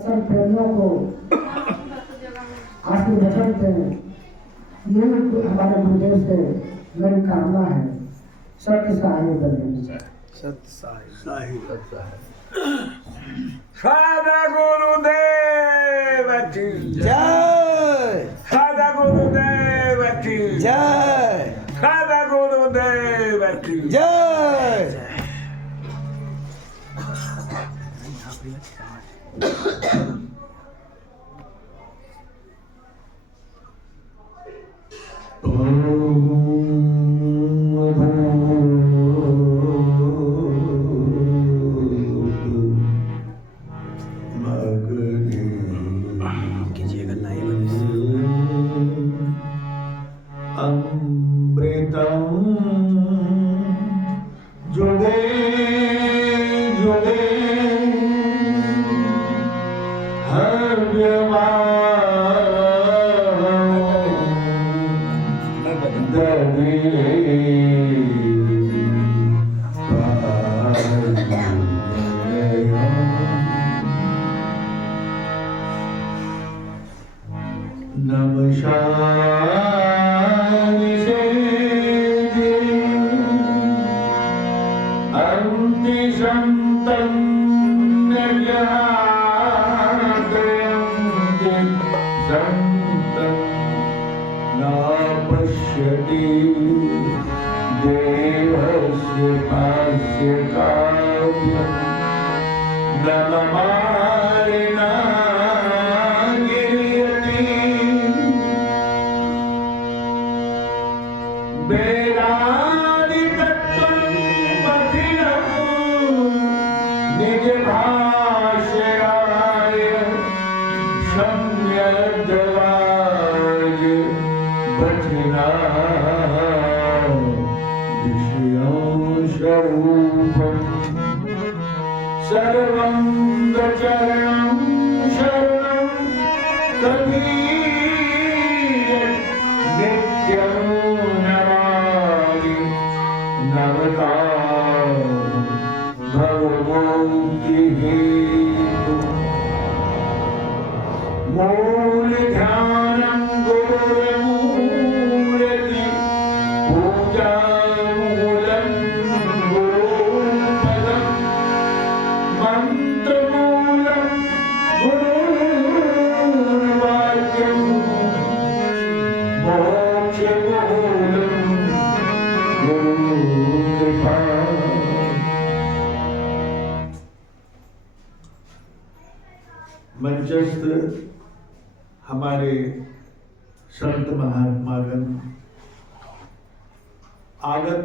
प्रेमियों को आशीर्वचन दें, यही हमारे गुरुदेव से मेरी कामना है। सत्य साहिब बंदे सत साहिब सादा गुरुदेव की जय, सादा गुरुदेव की जय, सादा गुरुदेव की जय। कीजिएगा लाइव अमृतम जुगे जुगे पश्यति देवस्य भाष्य काव्यं नममारिणा गिर्यति वेदादि तत्त्वं पठिनं निज भाष्याय सम्यग्दवाय बचना विषयांशरूपं सर्वं चरणं शरणं कबीर नित्यं नमामि नवता भवमुक्तिहेतु मूल ध्यानं गुरुमूर्ति पूजा मूलं गुरुपदं मंत्रमूलं गुरुर्वाक्यं मोक्षमूलं गुरुकृपा। मंचस्थ हमारे संत महात्मागण आगत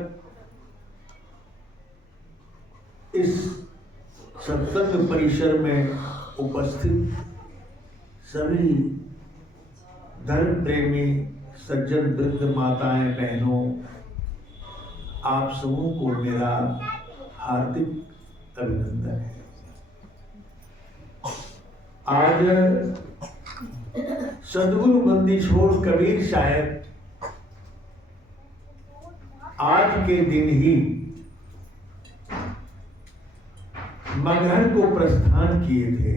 इस सत्संग परिसर में उपस्थित सभी धर्म प्रेमी सज्जन वृद्ध माताएं बहनों, आप सबों को मेरा हार्दिक अभिनंदन है। आज सदगुरु बंदी छोड़ कबीर साहब आज के दिन ही मगहर को प्रस्थान किए थे।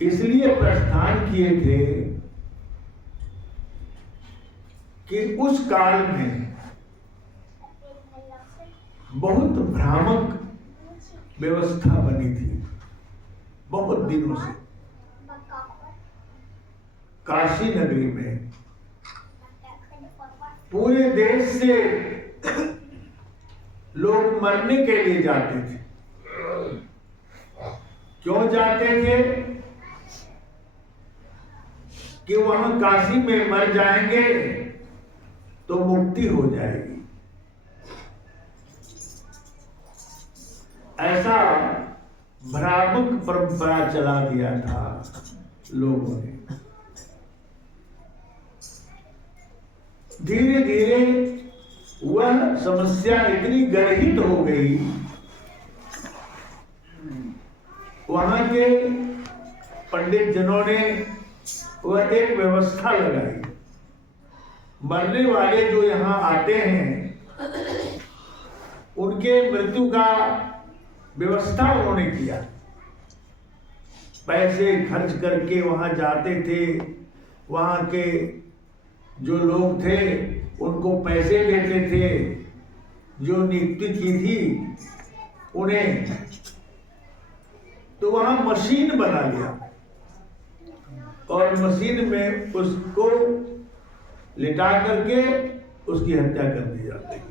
इसलिए प्रस्थान किए थे कि उस काल में बहुत भ्रामक व्यवस्था बनी थी। बहुत दिनों से काशी नगरी में पूरे देश से लोग मरने के लिए जाते थे। क्यों जाते थे? कि वहां काशी में मर जाएंगे तो मुक्ति हो जाएगी। ऐसा भ्रामक परंपरा चला दिया था लोगों ने। धीरे धीरे वह समस्या इतनी गर्हित हो गई, वहां के पंडित जनों ने वह एक व्यवस्था लगाई। मरने वाले जो यहाँ आते हैं उनके मृत्यु का व्यवस्था उन्होंने किया। पैसे खर्च करके वहां जाते थे, वहां के जो लोग थे उनको पैसे देते थे, जो नियुक्ति की थी उन्हें, तो वहां मशीन बना लिया और मशीन में उसको लिटा करके उसकी हत्या कर दी जाती है।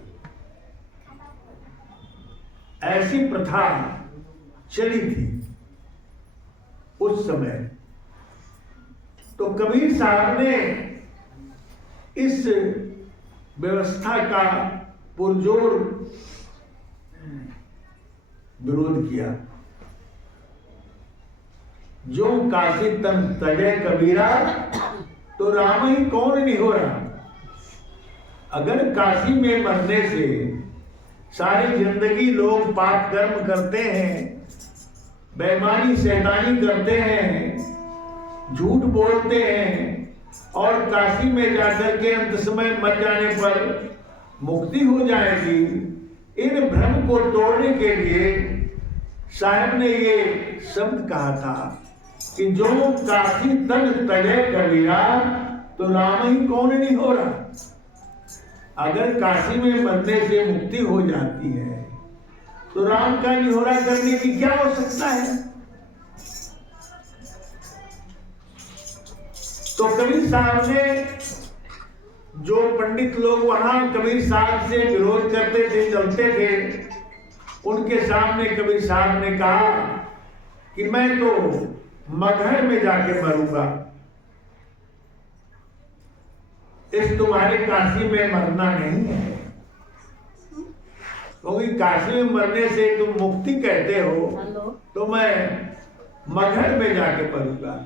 ऐसी प्रथा चली थी उस समय। तो कबीर साहब ने इस व्यवस्था का पुरजोर विरोध किया। जो काशी तन तजे कबीरा, तो राम ही कौन नहीं हो रहा। अगर काशी में मरने से सारी जिंदगी लोग पाप कर्म करते हैं, बेईमानी शैतानी करते हैं, झूठ बोलते हैं और काशी में जाकर के अंत समय मर जाने पर मुक्ति हो जाएगी, इन भ्रम को तोड़ने के लिए साहब ने ये शब्द कहा था कि जो काशी तन तजे कबीरा, तो राम ही कौन नहीं हो रहा। अगर काशी में मरने से मुक्ति हो जाती है तो राम का निहोरा करने की क्या हो सकता है। तो कबीर साहब ने, जो पंडित लोग वहां कबीर साहब से विरोध करते थे, चलते थे, उनके सामने कबीर साहब ने कहा कि मैं तो मगहर में जाके मरूंगा, इस तुम्हारे काशी में मरना नहीं है, क्योंकि काशी में मरने से तुम मुक्ति कहते हो, तो मैं मगहर में जाके मरूंगा।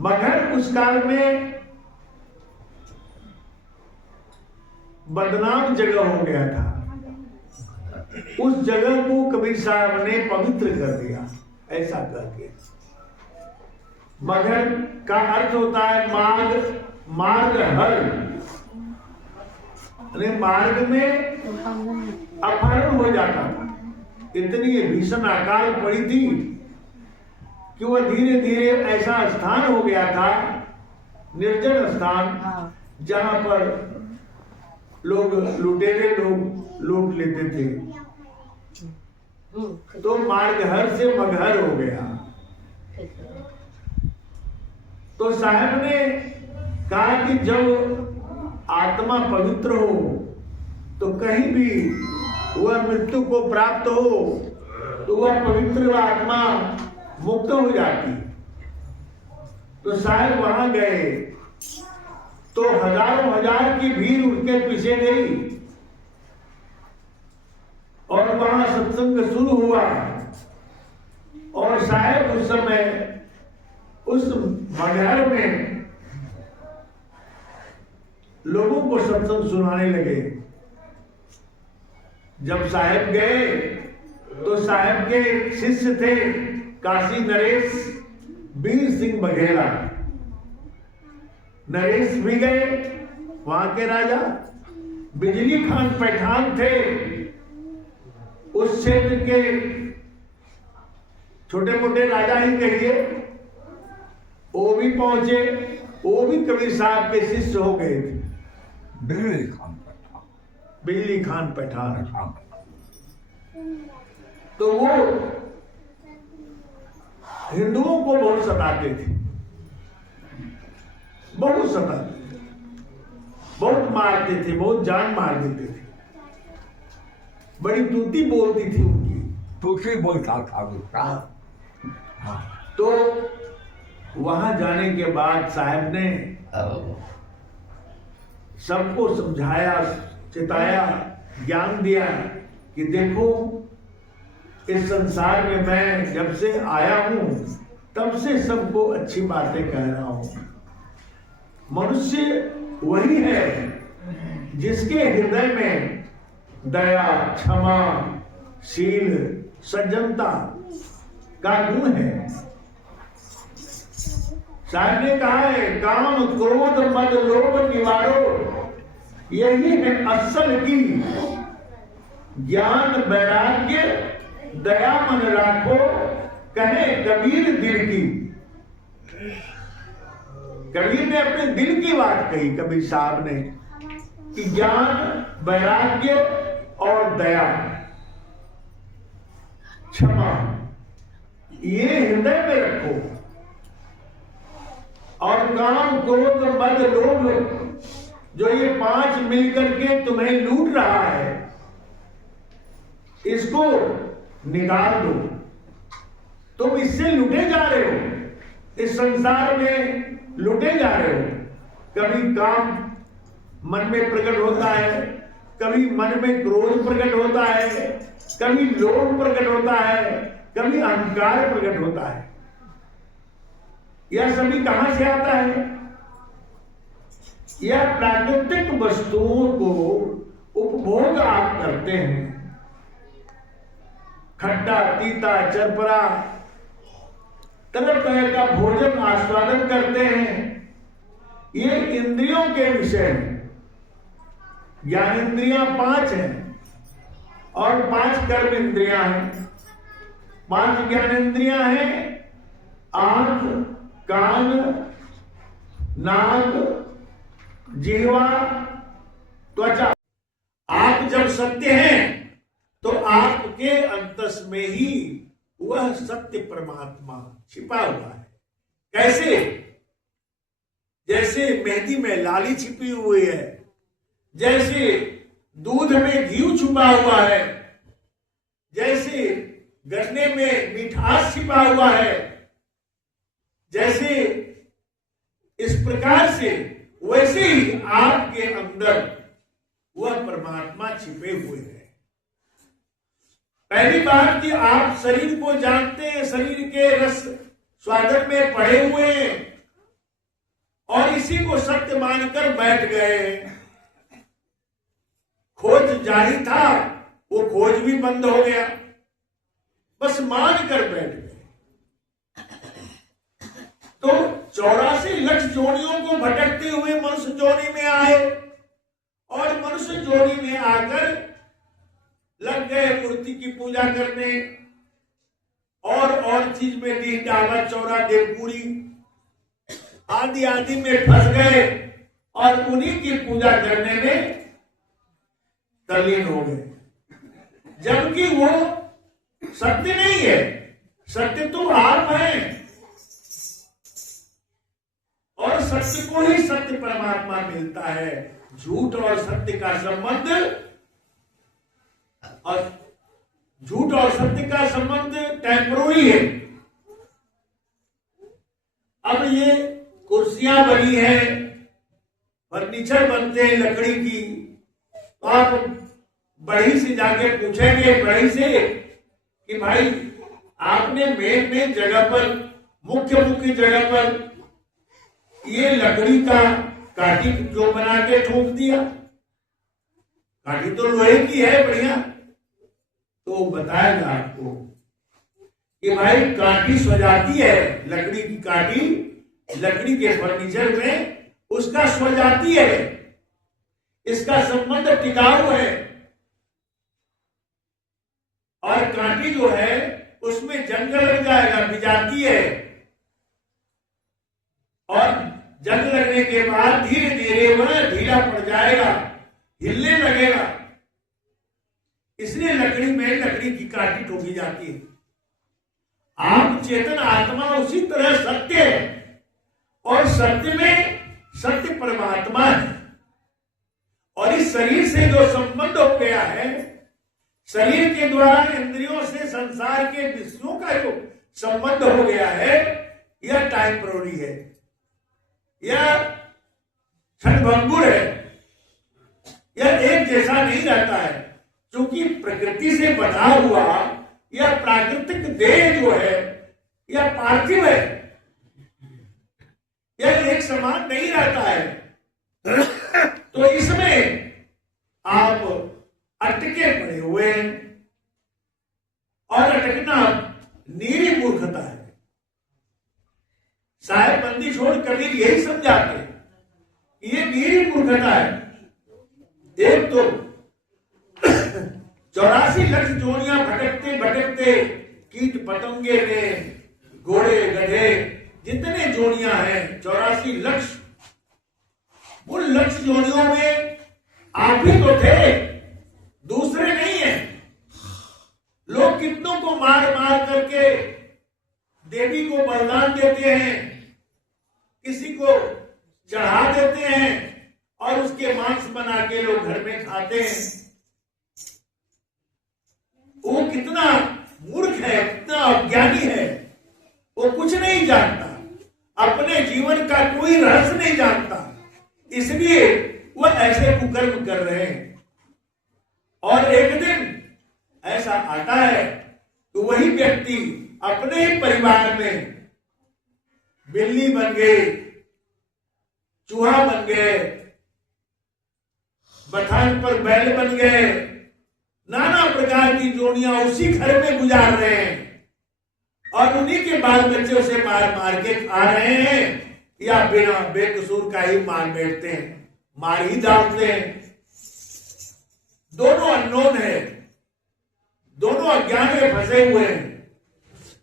मगहर उस काल में बदनाम जगह हो गया था। उस जगह को कबीर साहब ने पवित्र कर दिया, ऐसा करके। मगहर का अर्थ होता है मार्ग हर, मार्ग में अपहरण हो जाता था। इतनी भीषण अकाल पड़ी थी कि वह धीरे धीरे ऐसा स्थान हो गया था, निर्जन स्थान, जहां पर लोग लुटेरे लोग लूट लेते थे। तो मार्गहर से मगहर हो गया। तो साहब ने कहा कि जब आत्मा पवित्र हो तो कहीं भी वह मृत्यु को प्राप्त हो तो वह पवित्र आत्मा मुक्त हो जाती। तो साहब वहां गए तो हजारों हजार की भीड़ उनके पीछे गई और वहां सत्संग शुरू हुआ। और साहब उस समय उस मगहर में लोगों को सत्संग सुनाने लगे। जब साहब गए तो साहब के शिष्य थे काशी नरेश वीर सिंह बघेला। नरेश भी गए, वहां के राजा बिजली खान पैठान थे, उस क्षेत्र के छोटे मोटे राजा ही कहिए, वो भी पहुंचे। वो भी कबीर साहब के शिष्य हो गए थे। बिजली खान पैठान। तो वो हिंदुओं को बहुत सताते थे, बहुत सताते थे, बहुत मारते थे, बहुत जान मार देते थे। बड़ी तूती बोलती थी उनकी, तूती बोलता था उसका। तो वहां जाने के बाद साहब ने सबको समझाया, चिताया, ज्ञान दिया कि देखो इस संसार में मैं जब से आया हूं तब से सबको अच्छी बातें कह रहा हूं। मनुष्य वही है जिसके हृदय में दया, क्षमा, शील, सज्जनता का गुण है। साहब ने कहा है काम क्रोध मद लोभ निवारो, यही है असल की ज्ञान वैराग्य दया मन राखो, कहे कबीर दिल की। कबीर ने अपने दिल की बात कही, कबीर साहब ने, कि ज्ञान, वैराग्य और दया, क्षमा, ये हृदय में रखो। और काम, क्रोध, मद, लोभ, जो ये 5 मिलकर के तुम्हें लूट रहा है, इसको निकाल दो। तुम इससे लुटे जा रहे हो, इस संसार में लुटे जा रहे हो। कभी काम मन में प्रकट होता है, कभी मन में क्रोध प्रकट होता है, कभी लोभ प्रकट होता है, कभी अहंकार प्रकट होता है। यह सभी कहां से आता है? यह प्राकृतिक वस्तुओं को उपभोग आप करते हैं। खट्टा, तीता, चरपरा, तरह तरह का भोजन आस्वादन करते हैं। ये इंद्रियों के विषय हैं। ज्ञानेंद्रियां 5 हैं और 5 कर्म इंद्रियां हैं। 5 ज्ञानेंद्रियां हैं, आंख, कान, नाक, जिह्वा, त्वचा। आप जब सत्य हैं तो आपके अंतस में ही वह सत्य परमात्मा छिपा हुआ है। कैसे? जैसे मेहंदी में लाली छिपी हुई है, जैसे दूध में घी छुपा हुआ है, जैसे गन्ने में मिठास छिपा हुआ है, जैसे इस प्रकार से वैसे ही आपके अंदर वह परमात्मा छिपे हुए हैं। पहली बात कि आप शरीर को जानते हैं, शरीर के रस स्वादन में पड़े हुए हैं और इसी को सत्य मानकर बैठ गए हैं। खोज जारी था, वो खोज भी बंद हो गया, बस मान कर बैठ गए। तो 84 लाख जोनियों को भटकते हुए मनुष्य जोनी में आए और मनुष्य जोनी में आकर लग गए मूर्ति की पूजा करने और चीज में दीन डाला, चौरा, देवपुरी आदि आदि में फंस गए और उन्हीं की पूजा करने में तल्लीन हो गए। जबकि वो सत्य नहीं है, सत्य तो आप हैं और सत्य को ही सत्य परमात्मा मिलता है। झूठ और सत्य का संबंध, और झूठ और सत्य का संबंध टेम्पररी है। अब ये कुर्सियां बनी है, फर्नीचर बनते हैं लकड़ी की, तो आप बढ़ई से जाके पूछेंगे बढ़ई से कि भाई आपने मेन जगह पर, मुख्य जगह पर ये लकड़ी का काठी क्यों बना के ठोक दिया? काठी तो लोहे की है बढ़िया। तो बताएगा आपको कि भाई काठी स्वजाती है, लकड़ी की काठी लकड़ी के फर्नीचर में उसका स्वजाती है, इसका संबंध टिकाऊ है। और काठी जो है उसमें जंग लग जाएगा, बिजाती है, और जंग लगने के बाद धीरे धीरे वह ढीला पड़ जाएगा, हिलने लगेगा। इसलिए लकड़ी में लकड़ी की काठी ठोकी जाती है। आप चेतन आत्मा उसी तरह सत्य है और सत्य में सत्य परमात्मा है। और इस शरीर से जो संबंध हो गया है, शरीर के द्वारा इंद्रियों से संसार के विषयों का जो संबंध हो गया है, यह टेम्पररी है, यह क्षणभंगुर है, यह एक जैसा नहीं रहता है। क्योंकि प्रकृति से बना हुआ यह प्राकृतिक देह जो है यह पार्थिव है, यह एक समान नहीं रहता है। तो इसमें आप अटके पड़े हुए हैं और अटकना नीरी मूर्खता है। साहेबबंदी छोड़ कबीर यही समझाते हैं, ये नीरी मूर्खता है। एक तो 84 लाख जोड़ियां भटकते भटकते गिनते कीट पतंगे में, घोड़े गधे जितने जोड़ियां हैं 84 लक्ष, उन लक्ष जोड़ियों में आप ही तो थे, दूसरे नहीं है। लोग कितनों को मार मार करके देवी को बलिदान देते हैं, किसी को चढ़ा देते हैं और उसके मांस बना के लोग घर में खाते हैं। वो कितना मूर्ख है, कितना अज्ञानी है, वो कुछ नहीं जानता, अपने जीवन का कोई रहस्य नहीं जानता, इसलिए वो ऐसे कुकर्म कर रहे हैं। और एक दिन ऐसा आता है तो वही व्यक्ति अपने ही परिवार में बिल्ली बन गए, चूहा बन गए, बथान पर बैल बन गए, नाना प्रकार की जोड़ियां उसी घर में गुजार रहे हैं और उन्हीं के बाल बच्चे उसे मार मार के खा रहे हैं या बिना बेकसूर का ही मार बैठते हैं, मार ही डालते हैं। दोनों अननोन है, दोनों अज्ञान में फंसे हुए हैं।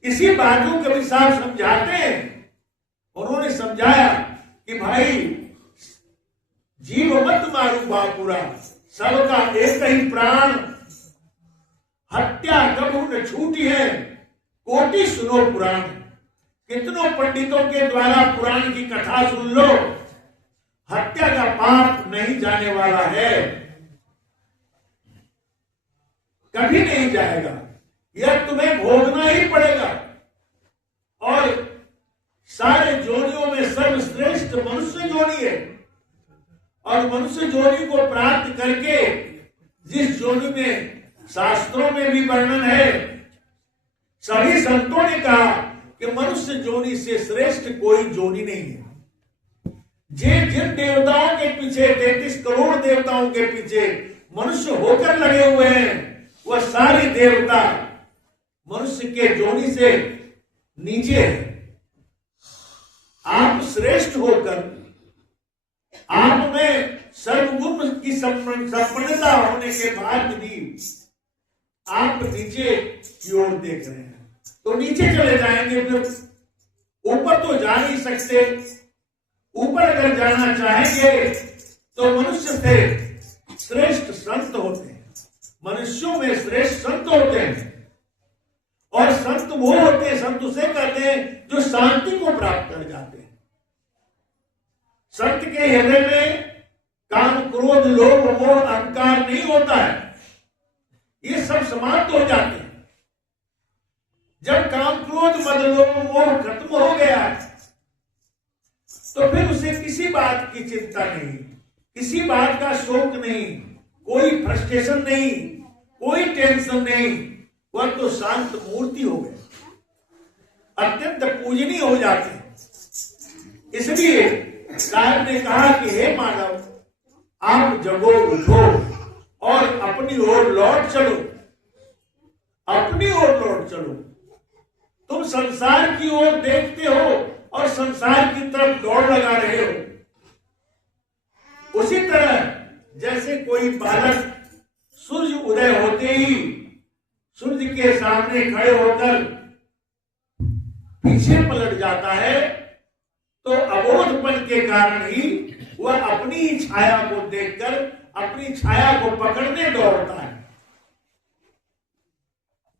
इसी बात को कभी साहब समझाते हैं, उन्होंने समझाया कि भाई जीव मत मारू बापुरा, सबका एक ही प्राण, हत्या कबू न छूटी है, कोटि सुनो पुराण। कितनों पंडितों के द्वारा पुराण की कथा सुन लो, हत्या का पाप नहीं जाने वाला है, कभी नहीं जाएगा, यह तुम्हें भोगना ही पड़ेगा। और सारे जोनियों में सर्वश्रेष्ठ मनुष्य जोनी है और मनुष्य जोनी को प्राप्त करके जिस जोनी में शास्त्रों में भी वर्णन है, सभी संतों ने कहा कि मनुष्य जोनी से श्रेष्ठ कोई जोनी नहीं है। जिन देवताओं के पीछे 33 करोड़ देवताओं के पीछे मनुष्य होकर लगे हुए हैं, वह सारे देवता मनुष्य के जोनी से नीचे है। आप श्रेष्ठ होकर आप में सर्वगुण की संपन्नता होने के बाद भी आप नीचे की ओर देख रहे हैं, तो नीचे चले जाएंगे, फिर ऊपर तो जा नहीं सकते। ऊपर अगर जाना चाहेंगे तो मनुष्य से श्रेष्ठ संत होते हैं, मनुष्यों में श्रेष्ठ संत होते हैं। और संत वो होते हैं, संत उसे कहते हैं जो शांति को प्राप्त कर जाते हैं। संत के हृदय में काम क्रोध लोभ मोह अहंकार नहीं होता है, ये सब समाप्त हो जाते हैं। जब काम क्रोध मद लोभ मोह खत्म हो गया तो फिर उसे किसी बात की चिंता नहीं, किसी बात का शोक नहीं, कोई फ्रस्ट्रेशन नहीं, कोई टेंशन नहीं, वह तो शांत मूर्ति हो गए, अत्यंत पूजनीय हो जाते हैं। इसलिए साहब ने कहा कि हे मानव, आप जगो उठो और अपनी ओर लौट चलो, अपनी ओर लौट चलो। तुम संसार की ओर देखते हो और संसार की तरफ दौड़ लगा रहे हो। उसी तरह जैसे कोई बालक सूर्य उदय होते ही सूर्य के सामने खड़े होकर पीछे पलट जाता है, तो अबोधपन के कारण ही वह अपनी ही छाया को देखकर अपनी छाया को पकड़ने दौड़ता है।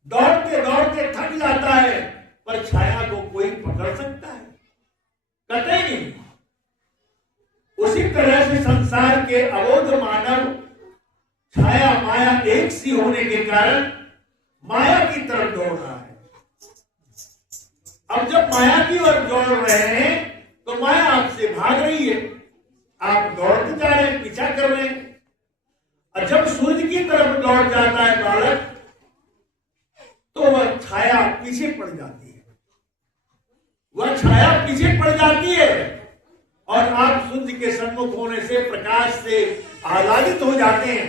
दौड़ते दौड़ते थक जाता है, पर छाया को कोई पकड़ सकता है? कतई नहीं। उसी तरह से संसार के अबोध मानव छाया माया एक सी होने के कारण माया की तरफ दौड़ रहा है। अब जब माया की ओर दौड़ रहे हैं तो माया आपसे भाग रही है, आप दौड़ते जा रहे हैं, पीछा कर रहे हैं। और जब सूर्य की तरफ दौड़ जाता है बालक, तो वह छाया पीछे पड़ जाती है, वह छाया पीछे पड़ जाती है और आप सूर्य के सम्मुख होने से प्रकाश से आह्लादित हो जाते हैं।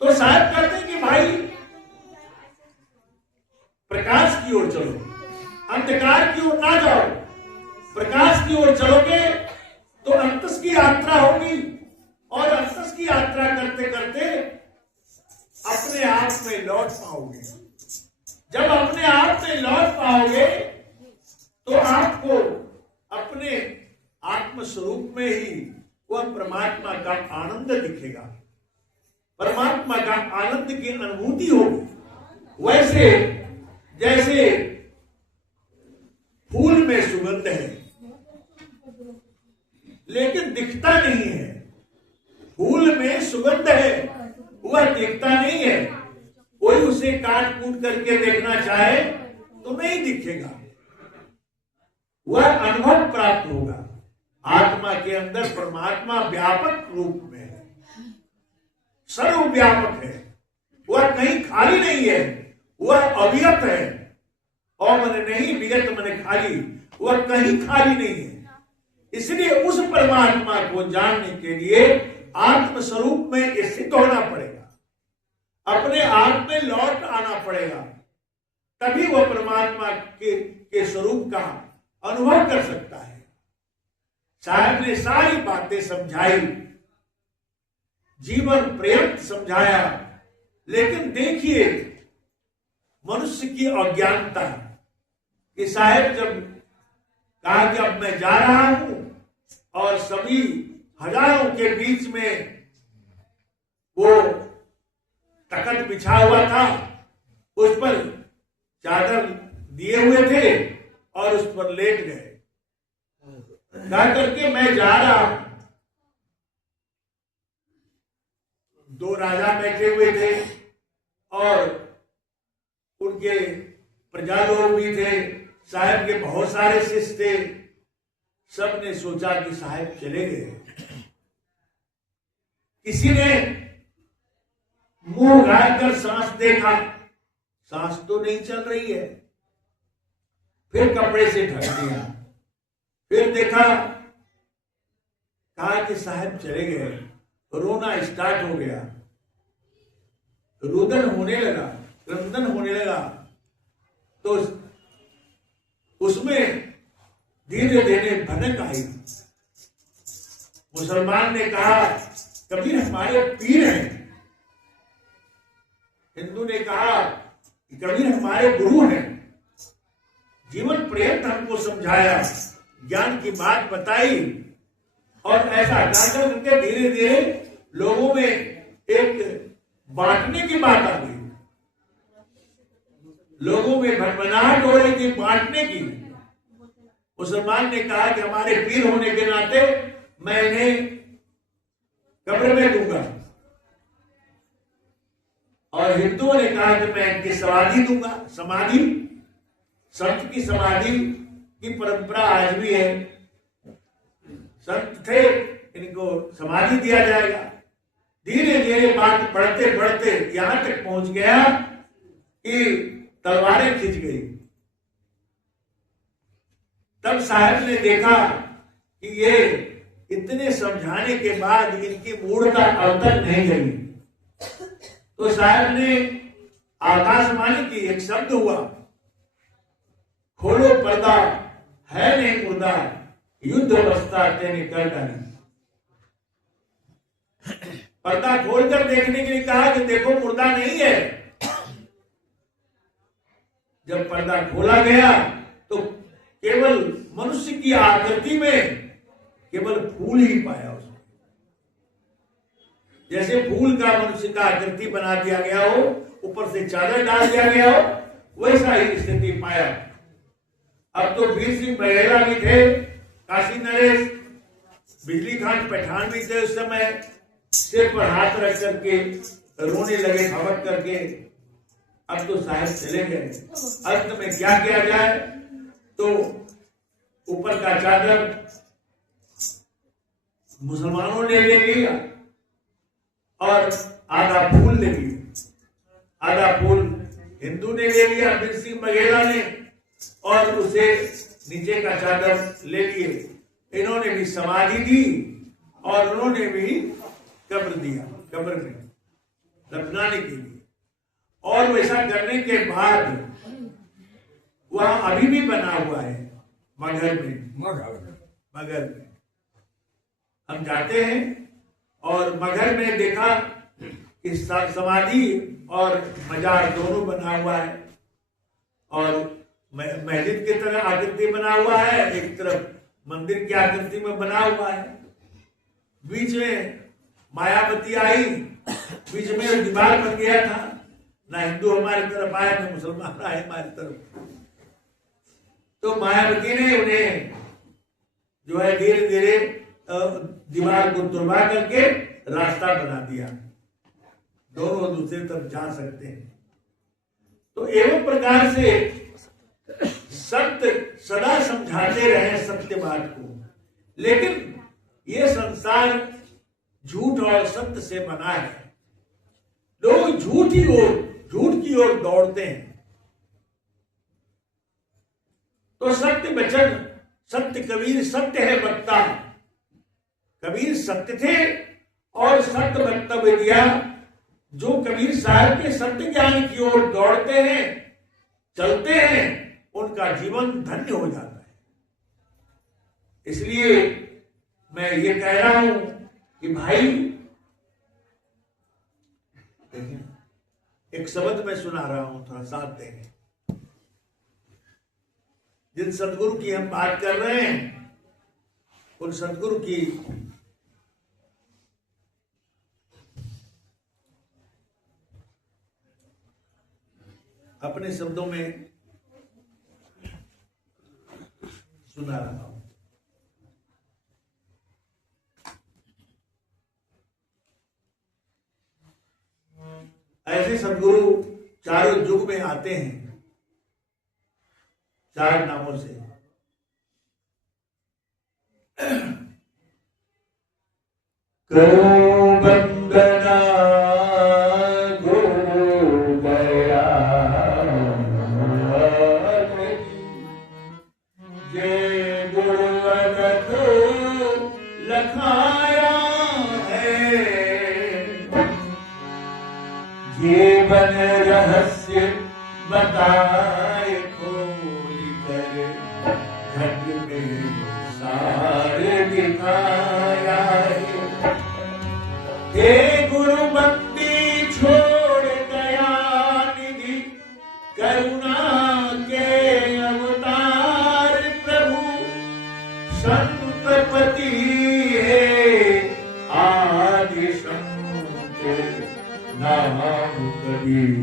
तो साहब कहते हैं कि भाई प्रकाश की ओर चलो, अंधकार की ओर ना जाओ। प्रकाश की ओर चलोगे तो अंतस की यात्रा होगी और अंतस की यात्रा करते करते अपने आप में लौट पाओगे। जब अपने आप में लौट पाओगे तो आपको अपने आत्म स्वरूप में ही वह परमात्मा का आनंद दिखेगा, परमात्मा का आनंद की अनुभूति होगी। वैसे जैसे फूल में सुगंध है लेकिन दिखता नहीं है, फूल में सुगंध है वह दिखता नहीं है, कोई उसे काट कूट करके देखना चाहे तो नहीं दिखेगा, वह अनुभव प्राप्त होगा। आत्मा के अंदर परमात्मा व्यापक रूप में है, सर्वव्यापक है, वह कहीं खाली नहीं है, वह अविगत है। और मन नहीं विगत मन खाली, वह कहीं खाली नहीं है। इसलिए उस परमात्मा को जानने के लिए आत्म स्वरूप में स्थित होना पड़ेगा, अपने आप में लौट आना पड़ेगा, तभी वह परमात्मा के स्वरूप का अनुभव कर सकता है। साहब ने सारी बातें समझाई, जीवन पर्यंत समझाया, लेकिन देखिए मनुष्य की अज्ञानता कि साहब जब कहा कि अब मैं जा रहा हूं और सभी हजारों के बीच में वो तख्त बिछा हुआ था, उस पर चादर दिए हुए थे और उस पर लेट गए, कह करके मैं जा रहा हूं। दो राजा बैठे हुए थे और उनके प्रजा लोग भी थे, साहब के बहुत सारे शिष्य थे। सबने सोचा कि साहब चले गए। किसी ने मुंह गाड़ कर सांस देखा, सांस तो नहीं चल रही है, फिर कपड़े से ढक दिया, फिर देखा, कहा कि साहब चले गए। रोना स्टार्ट हो गया, रुदन होने लगा, क्रंदन होने लगा। तो उसमें धीरे धीरे भनक आई। मुसलमान ने कहा कबीर हमारे पीर हैं, हिंदू ने कहा कि कबीर हमारे गुरु हैं, जीवन पर्यंत हमको समझाया, ज्ञान की बात बताई। और ऐसा करके धीरे धीरे लोगों में एक बांटने की बात आ गई, लोगों में भटभनाहट हो रही थी बांटने की। मुसलमान ने कहा कि हमारे पीर होने के नाते मैं इन्हें कब्र में दूंगा, और हिंदुओं ने कहा कि मैं इनकी समाधि दूंगा। समाधि, संत की समाधि की परंपरा आज भी है, संत थे, इनको समाधि दिया जाएगा। धीरे धीरे बात बढ़ते बढ़ते यहां तक पहुंच गया कि तलवारें खिंच गई। तब साहब ने देखा कि ये इतने समझाने के बाद इनकी मूढ़ता अब तक नहीं गई। तो साहब ने आकाशवाणी की, एक शब्द हुआ, खोलो पर्दा है नहीं मुर्दा, युद्ध अवस्था तेने कर डाली। पर्दा खोलकर देखने के लिए कहा कि देखो मुर्दा नहीं है। जब पर्दा खोला गया तो केवल मनुष्य की आकृति में केवल फूल ही पाया उसमें, जैसे फूल का मनुष्य का आकृति बना दिया गया हो, ऊपर से चादर डाल दिया गया हो, वैसा ही स्थिति पाया। अब तो वीर सिंह बघेला भी थे, काशी नरेश, बिजली खान पठान भी थे उस समय, सिर पर हाथ रख करके रोने लगे खबक करके। अब तो साहब चले गए, अंत में क्या किया जाए? तो ऊपर का चादर मुसलमानों ने ले लिया और आधा फूल ले लिया, आधा फूल हिंदू ने ले लिया, वीर सिंह बघेला ने, और उसे नीचे का चादर ले लिए। इन्होंने भी समाधि दी और उन्होंने भी कब्र दिया, कब्र में दफनाने के लिए। और वैसा करने के बाद वहां अभी भी बना हुआ है मगहर में, मगहर में हम जाते हैं और मगहर में देखा इस समाधि और मजार दोनों बना हुआ है और मस्जिद की तरह आकृति बना हुआ है, एक तरफ मंदिर की आकृति में बना हुआ है। बीच में मायावती आई, बीच में दीवार बन गया था, ना हिंदू हमारी तरफ आए ना मुसलमान आए हमारी तरफ। तो मायावती ने उन्हें जो है धीरे धीरे दीवार को तुड़वा करके रास्ता बना दिया, दोनों दूसरी तरफ जा सकते हैं। तो एवं प्रकार से सत्य सदा समझाते रहे सत्यवाद को, लेकिन ये संसार झूठ और सत्य से बना है। लोग झूठ की ओर दौड़ते हैं। तो सत्य वचन, सत्य कबीर सत्य है वक्ता, कबीर सत्य थे और सत्य वक्तव्य दिया। जो कबीर साहब के सत्य ज्ञान की ओर दौड़ते हैं, चलते हैं, उनका जीवन धन्य हो जाता है। इसलिए मैं ये कह रहा हूं कि भाई एक शब्द मैं सुना रहा हूं, थोड़ा साथ देंगे। जिन सदगुरु की हम बात कर रहे हैं, उन सदगुरु की अपने शब्दों में सुना रहा हूं। ऐसे सदगुरु चारों युग में आते हैं, चार नामों से। करो वंदना गुरु दया, जय गुरु अगत लखाया है, जीवन रहस्य बताए खोल कर, घट में सार दिखाया है। हे गुरु बंदी छोड़ दया निधि, करुणा के अवतार प्रभु, संतपति है आदि संत, नाम कबीर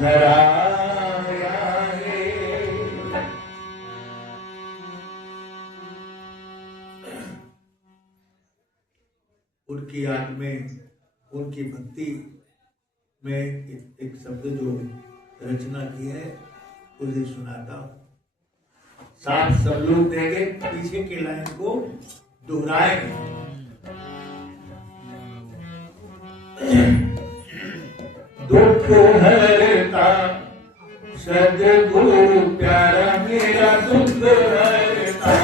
धराया है। उनकी याद में, उनकी भक्ति में एक शब्द जो रचना की है उसे सुनाता हूं। साथ सब लोग देंगे, पीछे के लाइन को दोहराएंगे। दुख हरता सद्गुरु प्यारा, मेरा दुख हरता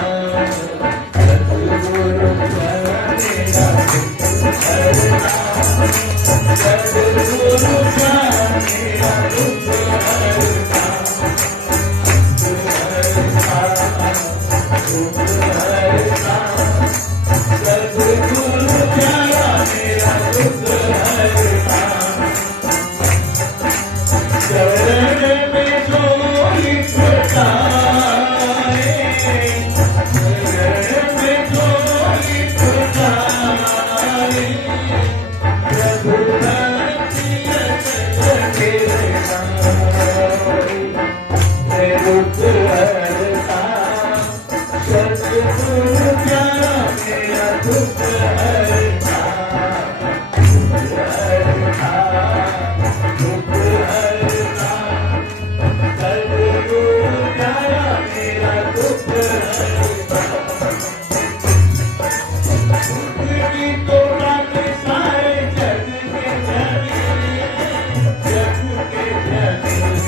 सद्गुरु प्यारा, मेरा दुख हरता सद्गुरु प्यारा, मेरा दुख हरता, दुख हरता सद्गुरु प्यारा, मेरा दुख हरता। चरण में जो लिखता है, चरण में जो लिखता है, प्रभु भक्ति तेरे मैं दुख हरता, सद्गुरु प्यारा, मेरा दुख हरता, दुख हरता, दुख हरता, सद्गुरु प्यारा, मेरा दुख हरता। दुखी तो रात सारे जग के जग के जग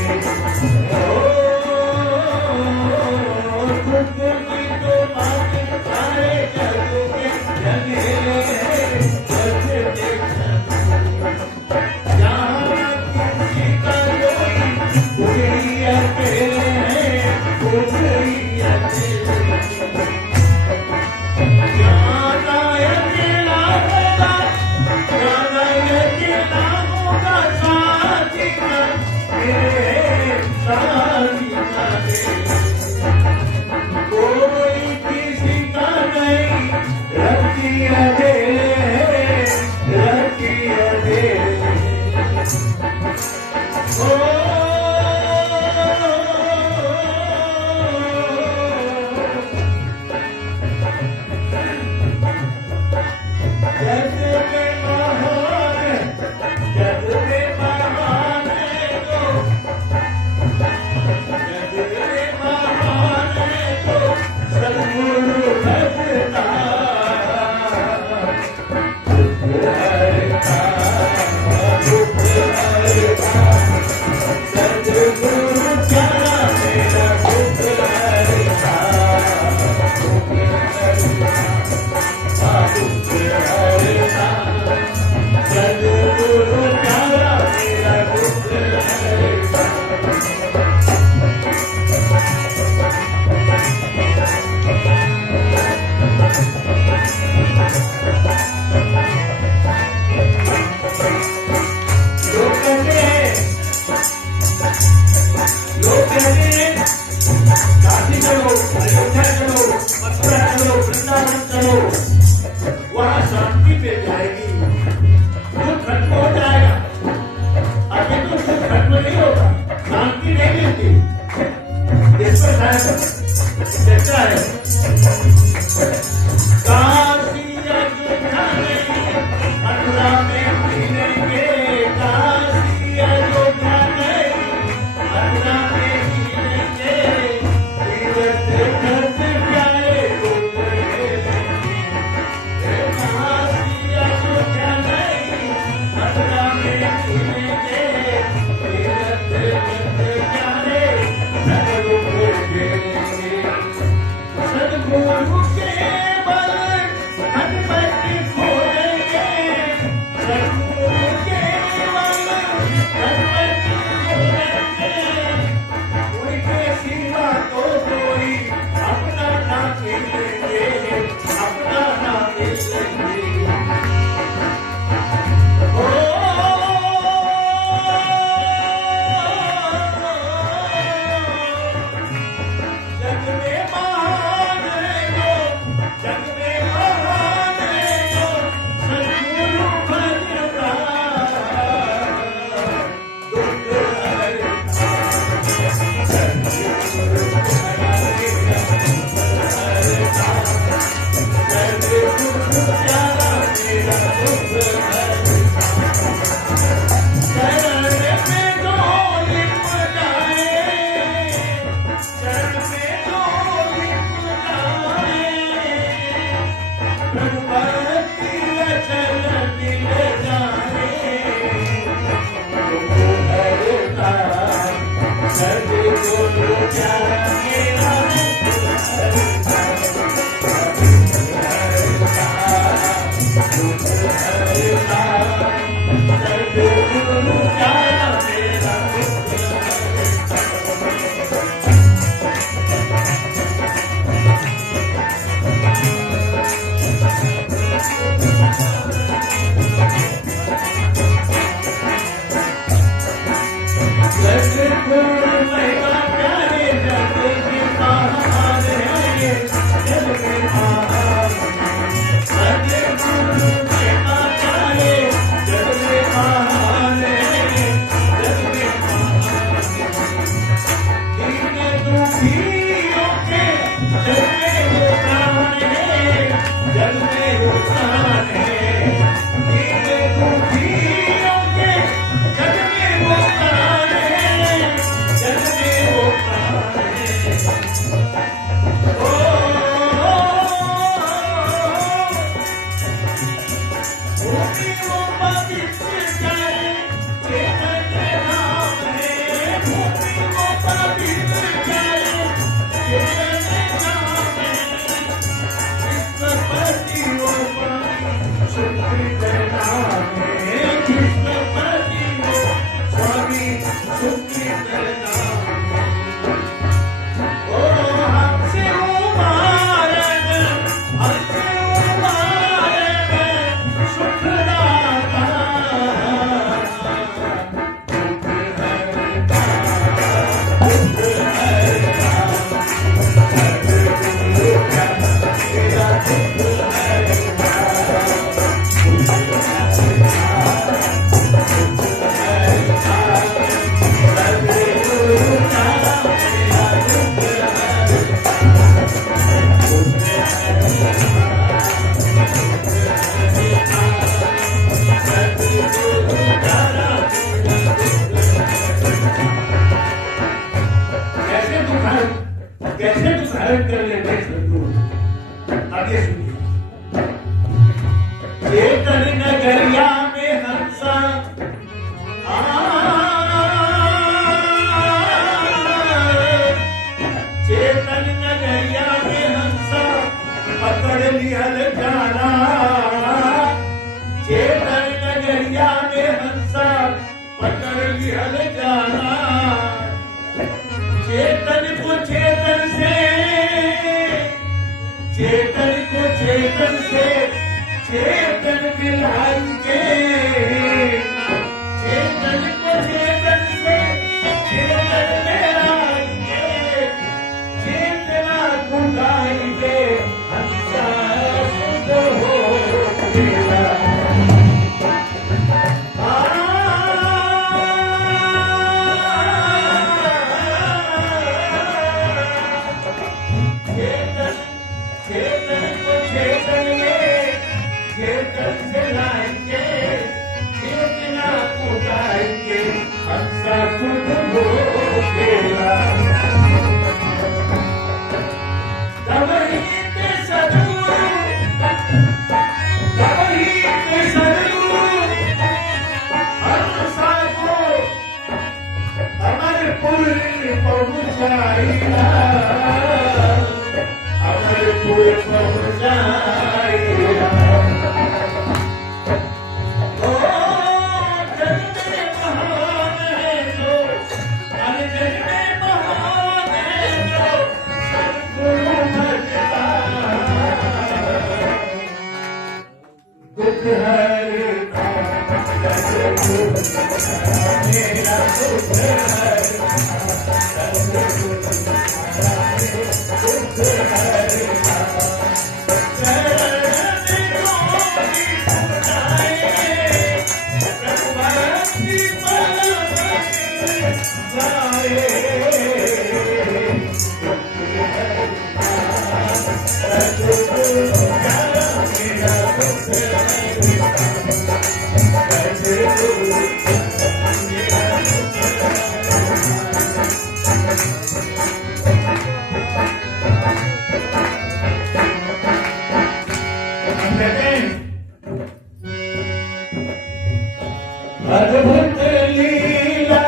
अद्भुत लीला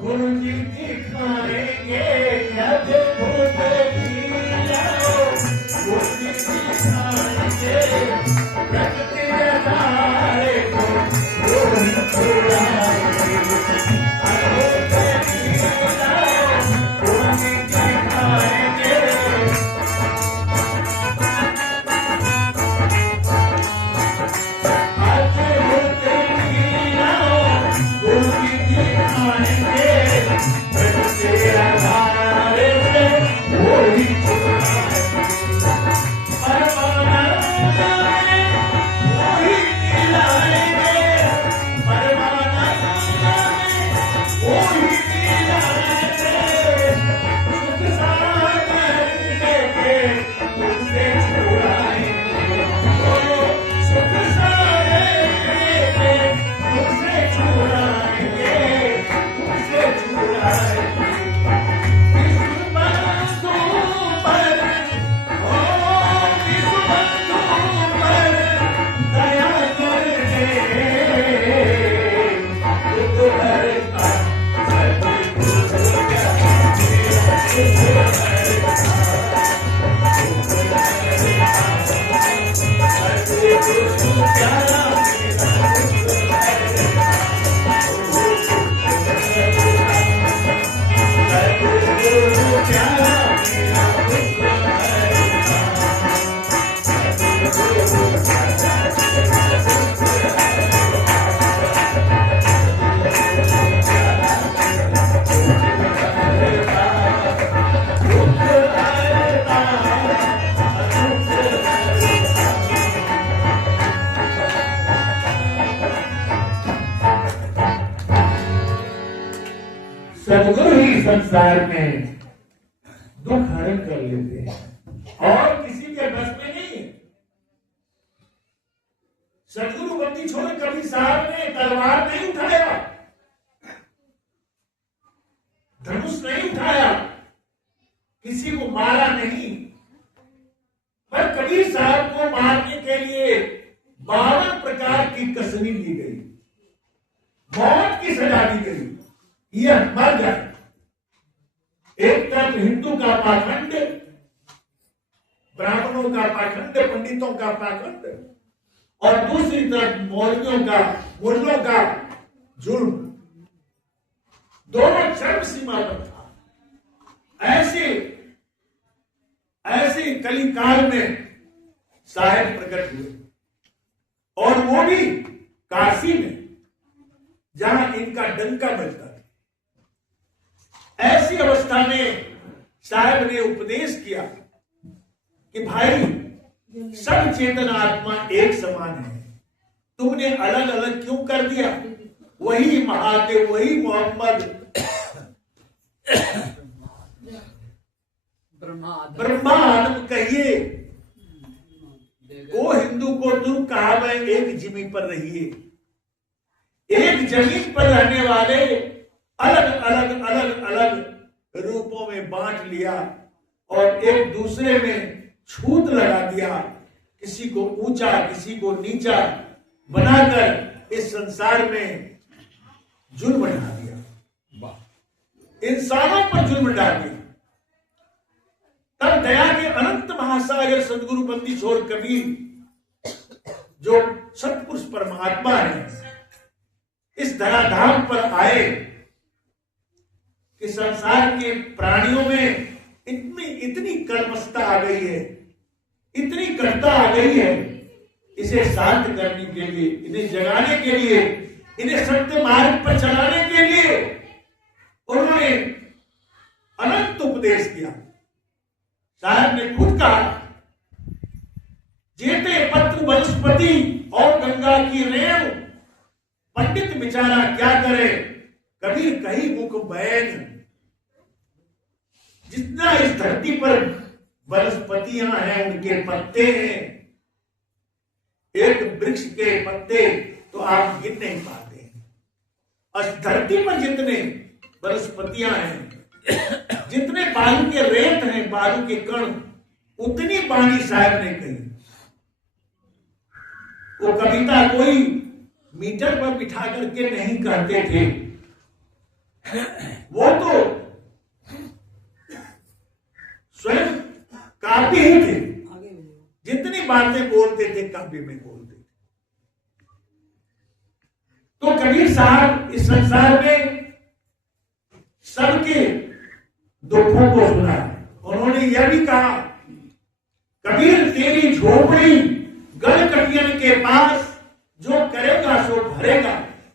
गुरु जी दिखाएंगे सदगुरु ही संसार में दुख हरण कर लेते हैं और किसी के बस में नहीं है। सदगुरु बंदी छोड़ कभी साहब ने तलवार नहीं उठाया, धनुष नहीं उठाया, किसी को मारा नहीं, पर कबीर साहब को मारने के लिए 52 प्रकार की कसनी दी गई, मौत की सजा दी गई, यह मर जाए। एक तरफ हिंदू का पाखंड, ब्राह्मणों का पाखंड, पंडितों का पाखंड, और दूसरी तरफ मौलवियों का, मुल्लों का जुल्म, दोनों चरम सीमा पर था। ऐसे कली काल में साहेब प्रकट हुए, और वो भी काशी में, जहां इनका डंका बजता था। ऐसी अवस्था में साहब ने उपदेश किया कि भाई, सब चेतन आत्मा एक समान है, तुमने अलग अलग क्यों कर दिया? वही महादेव, वही मोहम्मद, ब्रह्मा आदम कहिए, वो हिंदू को तुम कहा मैं एक जिमी पर रहिए। एक जमीन पर रहने वाले अलग अलग रूपों में बांट लिया और एक दूसरे में छूत लगा दिया, किसी को ऊंचा किसी को नीचा बनाकर इस संसार में जुल्म ढा दिया, इंसानों पर जुल्म डाल दिया। तब दया के अनंत महासागर सदगुरु बंदी छोड़ कबीर, जो सतपुरुष परमात्मा है, इस धराधाम पर आए कि संसार के प्राणियों में इतनी कर्मस्ता आ गई है, इतनी कर्ता आ गई है, इसे शांत करने के लिए, इन्हें जगाने के लिए, इन्हें सत्य मार्ग पर चलाने के लिए उन्होंने अनंत उपदेश किया। साहब ने खुद कहा, जेते पत्र वनस्पति और गंगा की रेव, पंडित बेचारा क्या करे, कबीर कही मुख बैन। जितना इस धरती पर वनस्पतियां हैं, उनके पत्ते हैं, एक वृक्ष के पत्ते तो आप गिन नहीं पाते हैं। और धरती पर जितने वनस्पतियां हैं, जितने बालू के रेत हैं, बालू के कण, उतनी बाणी साहब ने कही। वो कविता कोई मीटर पर बिठा करके नहीं कहते थे, वो तो स्वयं काव्य ही थे। जितनी बातें बोलते थे काव्य में बोलते थे। तो कबीर साहब इस संसार में सबके दुखों को सुना। उन्होंने यह भी कहा, कबीर तेरी झोपड़ी गढ़कटियन के पास, जो करेगा सो भरेगा,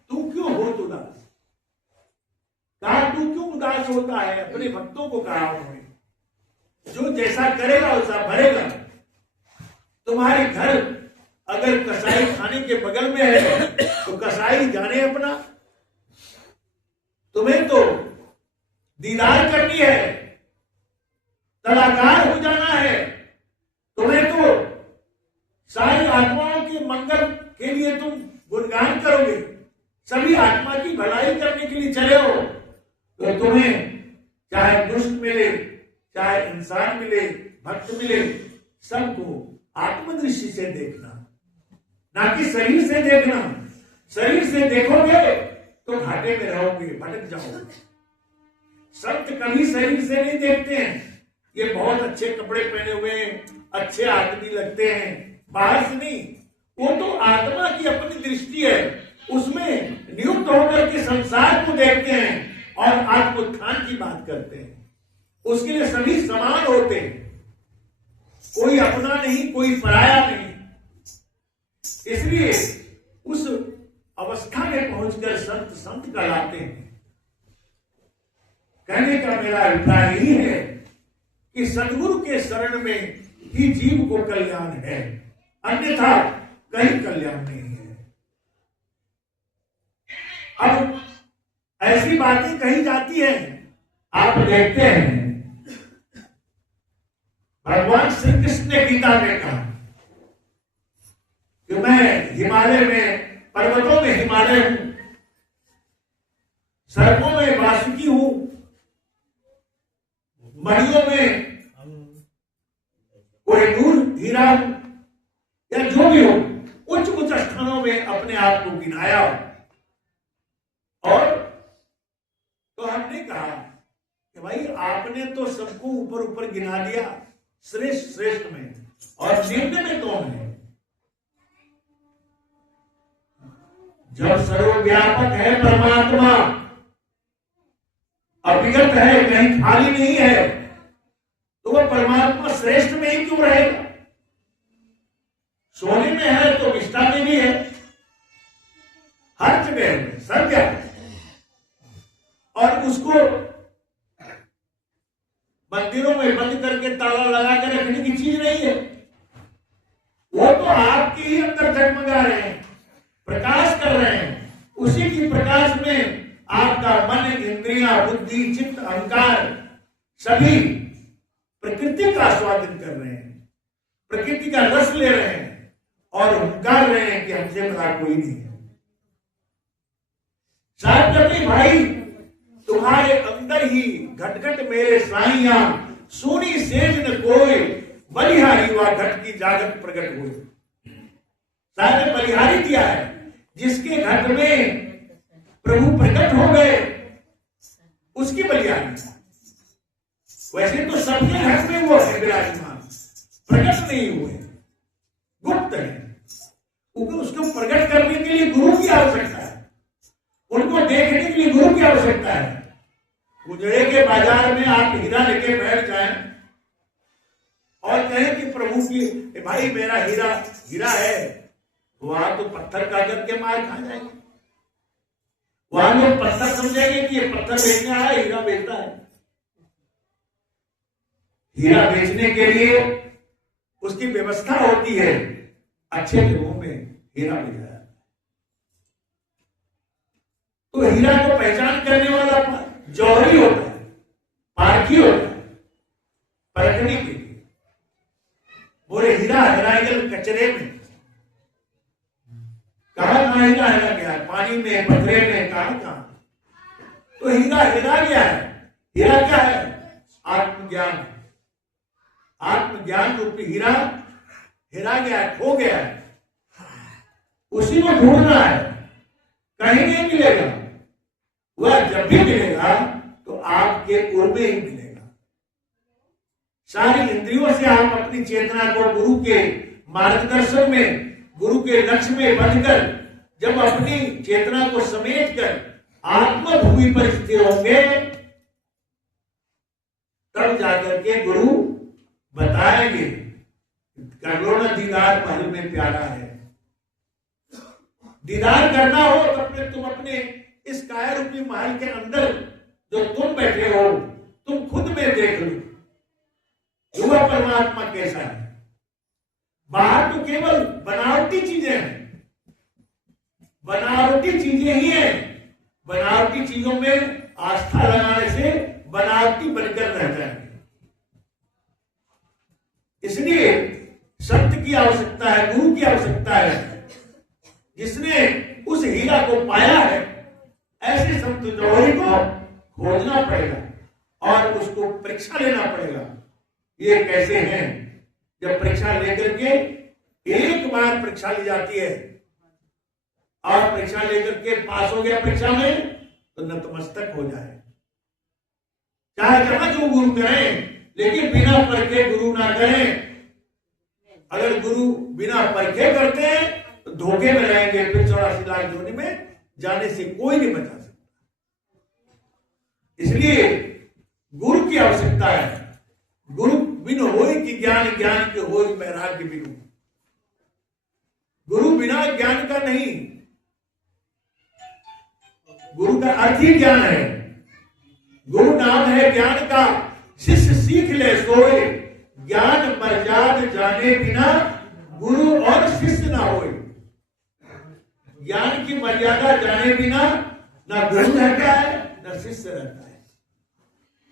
तू क्यों हो उदास? कहा तू क्यों उदास होता है? अपने भक्तों को कहा उन्होंने, जो जैसा करेगा वैसा भरेगा। तुम्हारे घर अगर कसाई खाने के बगल में है तो कसाई जाने अपना, तुम्हें तो दीदार करनी है, कलाकार हो जाना है, तुम्हें तो सारी आत्माओं के मंगल के लिए तुम गुणगान करोगे, सभी आत्मा की भलाई करने के लिए चले हो, तो तुम तुम्हें चाहे दुष्ट मिले, चाहे इंसान मिले, भक्त मिले, सबको आत्मदृष्टि से देखना, ना कि शरीर से देखना। शरीर से देखोगे तो घाटे में रहोगे, भटक जाओगे। संत कभी शरीर से नहीं देखते हैं, ये बहुत अच्छे कपड़े पहने हुए हैं, अच्छे आदमी लगते हैं, बाहर से नहीं। वो तो आत्मा की अपनी दृष्टि है, उसमें नियुक्त होकर के संसार को देखते हैं और आत्मोत्थान की बात करते हैं। उसके लिए सभी समान होते हैं, कोई अपना नहीं, कोई पराया नहीं। इसलिए उस अवस्था में पहुंचकर संत संत कहलाते हैं। कहने का मेरा अभिप्राय यही है कि सदगुरु के शरण में ही जीव को कल्याण है, अन्यथा कहीं कल्याण नहीं है। अब ऐसी बातें कही जाती हैं, आप देखते हैं भगवान श्री कृष्ण ने गीता में कहा कि मैं हिमालय में, पर्वतों में हिमालय हूं, सड़कों में वासुकी हूं, मणियों में कोई नूर हीरा हूं, या जो भी हो, उच्च उच्च स्थानों में अपने आप को गिनाया। और तो हमने कहा कि भाई आपने तो सबको ऊपर ऊपर गिना दिया, श्रेष्ठ श्रेष्ठ में, और निम्न में कौन है? जब सर्वव्यापक है परमात्मा, अविगत है, कहीं खाली नहीं है, तो वह परमात्मा श्रेष्ठ में ही क्यों रहेगा? सोने में है तो निष्ठा में भी है, हर जगह है, सब जगह। और उसको मंदिरों में बंद करके ताला लगा कर रखने की चीज नहीं है, वो तो आपके ही अंदर जगमगा रहे हैं, प्रकाश कर रहे हैं। उसी की प्रकाश में आपका मन, इंद्रियां, बुद्धि, चित्त, अहंकार सभी प्रकृति का आस्वादन कर रहे हैं, प्रकृति का रस ले रहे हैं और हुंकार रहे हैं कि हमसे बड़ा कोई नहीं है। साथ कहते भाई तुम्हारे अंदर ही घट घट मेरे साइया, सोनी सेज न कोई, बलिहारी व घट की जागत प्रकट हुई। साहब ने बलिहारी दिया है, जिसके घट में प्रभु प्रकट हो गए उसकी बलिहारी। वैसे तो सबके घट में वो है विराजमान, प्रकट नहीं हुए, गुप्त है। उसको प्रकट करने के लिए गुरु की आवश्यकता है, उनको देखने के लिए गुरु की आवश्यकता है। गुजरे के बाजार में आप हीरा लेके बैठ जाएं और कहें कि प्रभु की भाई मेरा हीरा हीरा है, वहां तो पत्थर का करके मार खा जाएंगे। वहां लोग पत्थर समझेंगे कि ये पत्थर बेचने आया, हीरा बेचता है। हीरा बेचने के लिए उसकी व्यवस्था होती है, अच्छे लोगों में हीरा बेचा जाता है। तो हीरा को पहचान करने वाला जौहरी होता है, पारखी होता है, परखने के लिए। बोले हीरा हेराइल कचरे में, कहां हीरा हेरा गया? पानी में, पथरे में, कहां? तो हीरा हेरा गया है। हीरा क्या है? आत्मज्ञान। आत्मज्ञान रूपी हीरा हेरा गया है, खो गया है, उसी को ढूंढना है, कहीं नहीं मिलेगा। वह जब भी मिलेगा तो आपके उर्मे ही मिलेगा। सारी इंद्रियों से आप अपनी चेतना को गुरु के मार्गदर्शन में, गुरु के लक्ष्य में बंधकर जब अपनी चेतना को समेट कर आत्मभूमि पर स्थिर होंगे, तब जाकर के गुरु बताएंगे करोड़ दीदार पहल में प्यारा है। दीदार करना हो तो तुम अपने इस काया रूपी महल के अंदर जो तुम बैठे हो, तुम खुद में देख लो युवा परमात्मा कैसा है। बाहर तो केवल बनावटी चीजें हैं, बनावटी चीजें ही हैं। बनावटी चीजों में आस्था लगाने से बनावटी बनकर रह जाएंगे। इसलिए सत्य की आवश्यकता है, गुरु की आवश्यकता है, जिसने उस हीरा को पाया है। ऐसे संत जौहरी को खोजना पड़ेगा और उसको परीक्षा लेना पड़ेगा। ये कैसे हैं? जब परीक्षा लेकर के एक बार परीक्षा ली जाती है और परीक्षा लेकर के पास हो गया परीक्षा में तो नतमस्तक हो जाए, चाहे जहां जो गुरु करें, लेकिन बिना परखे गुरु ना करें। अगर गुरु बिना परखे करते हैं तो धोखे में रहेंगे, फिर 84 लाख योनि में जाने से कोई नहीं बचा सकता। इसलिए गुरु की आवश्यकता है। गुरु बिन होय कि ज्ञान, ज्ञान के होय वैराग्य बिनु। गुरु बिना ज्ञान का नहीं। गुरु का अर्थ ही ज्ञान है। गुरु नाम है ज्ञान का। शिष्य सीख ले सोए, ज्ञान मर्याद जाने बिना गुरु और शिष्य ना होए। ज्ञान की मर्यादा जाने बिना ना गुरु रहता है ना शिष्य रहता है।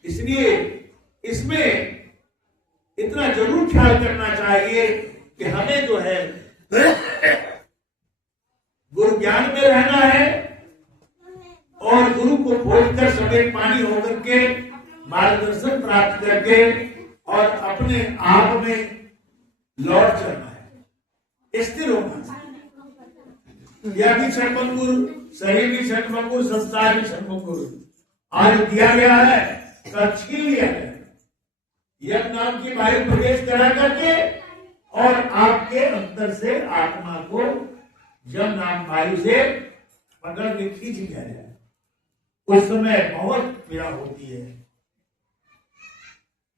इसलिए इसमें इतना जरूर ख्याल करना चाहिए कि हमें जो है गुरु ज्ञान में रहना है और गुरु को खोजकर समेत पानी होकर के मार्गदर्शन प्राप्त करके और अपने आप में लौट चलना है, स्थिर होना है। यह भी क्षणभंगुर, शरीर भी क्षणभंगुर, संसार भी क्षणभंगुर आज दिया गया है, कल छीन लिया गया। यज्ञ नाम की वायु प्रवेश करा करके और आपके अंदर से आत्मा को जब नाम वायु से पकड़ के खींच लिया जाए, उस समय बहुत पीड़ा होती है।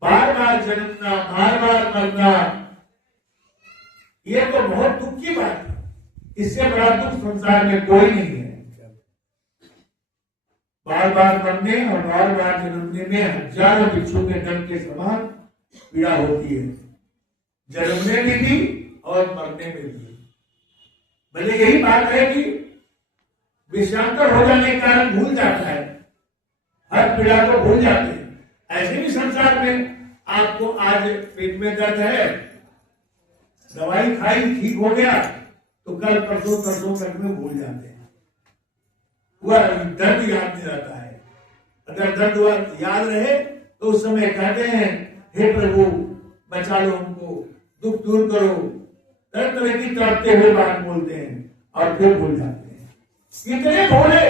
बार बार जन्मना, बार बार मरना, यह तो बहुत दुख की बात है। इससे बड़ा दुख संसार में कोई नहीं है। बार बार मरने और बार बार जन्मने में हजारों बिच्छू के दम के समान पीड़ा होती है, जन्मने में भी और मरने में भी। भले यही बात है कि विषयांतर हो जाने के कारण भूल जाता है, हर पीड़ा को भूल जाते हैं। ऐसे भी संसार में आपको आज पेट में दर्द है, दवाई खाई ठीक हो गया तो कल परसों तक में भूल जाते हैं, वह दर्द याद नहीं रहता है। अगर दर्द याद रहे तो उस समय कहते हैं हे प्रभु बचा लो हमको, दुख दूर करो, तरह तरह की तड़पते हुए बात बोलते हैं और फिर भूल जाते हैं। इतने भूले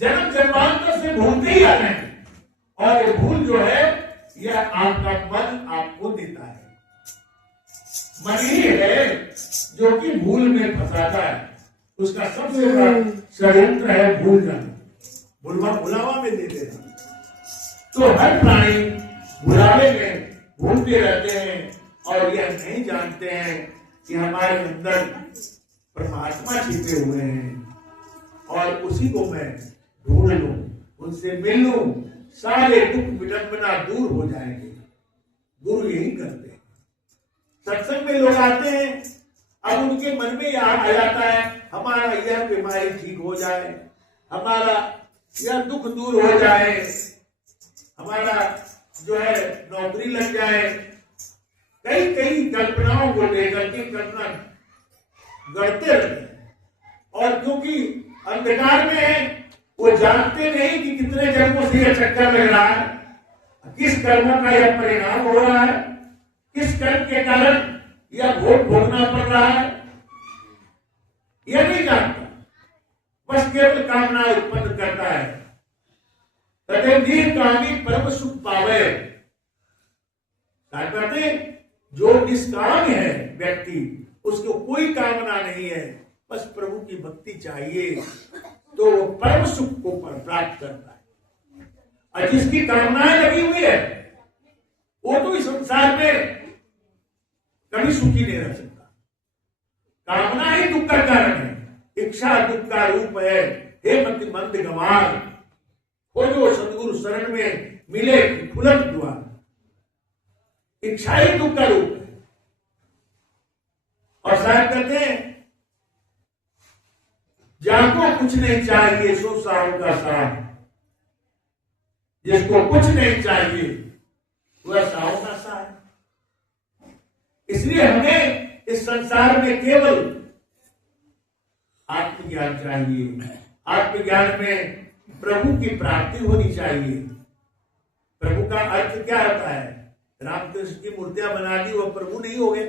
जन्म जन्मांतर से भूलते ही आ रहे हैं और ये भूल जो है यह आपका मन आपको देता है। मन ही है जो कि भूल में फंसाता है। उसका सबसे बड़ा षड्यंत्र है भूल जाना, भुलावा में दे देना। तो हर प्राणी भुलावे में भूलते रहते हैं और यह नहीं जानते हैं कि हमारे अंदर परमात्मा छिपे हुए हैं और उसी को मैं ढूंढ लूं, उनसे मिल लूं, सारे दुख विडंबना दूर हो जाएंगे। गुरु यही करते हैं। सत्संग में लोग आते हैं, अब उनके मन में यह आ जाता है हमारा यह बीमारी ठीक हो जाए, हमारा यह दुख दूर हो जाए, हमारा जो है नौकरी लग जाए। कई कई कल्पनाओं को लेकर के कल्पना गढ़ते रहते हैं और क्योंकि अंधकार में है वो जानते नहीं कि कितने जन्मों से यह चक्कर लग रहा है, किस कर्मों का यह परिणाम हो रहा है, किस कर्म के कारण यह भोग भोगना पड़ रहा है, यह नहीं जानता। बस केवल कामना उत्पन्न करता है। तथे निष्कामी परम सुख पावे। कहते जो निष्काम है व्यक्ति, उसको कोई कामना नहीं है, बस प्रभु की भक्ति चाहिए तो वो परम सुख को प्राप्त करता है। और जिसकी कामनाएं लगी हुई है वो तो इस संसार में कभी सुखी नहीं रह सकता। कामना ही दुख का कारण है, इच्छा दुख का रूप है। हे मति मंद गंवार, खोजो सदगुरु शरण में मिले खुलत द्वार। इच्छा ही दुख का रूप है। और शायद कहते हैं जाको कुछ नहीं चाहिए सो साहू का साथ। जिसको कुछ नहीं चाहिए वह साहू का साथ। इसलिए हमें इस संसार में केवल आत्मज्ञान चाहिए। आत्मज्ञान में प्रभु की प्राप्ति होनी चाहिए। प्रभु का अर्थ क्या होता है? रामकृष्ण की मूर्तियां बना दी, वो प्रभु नहीं हो गए।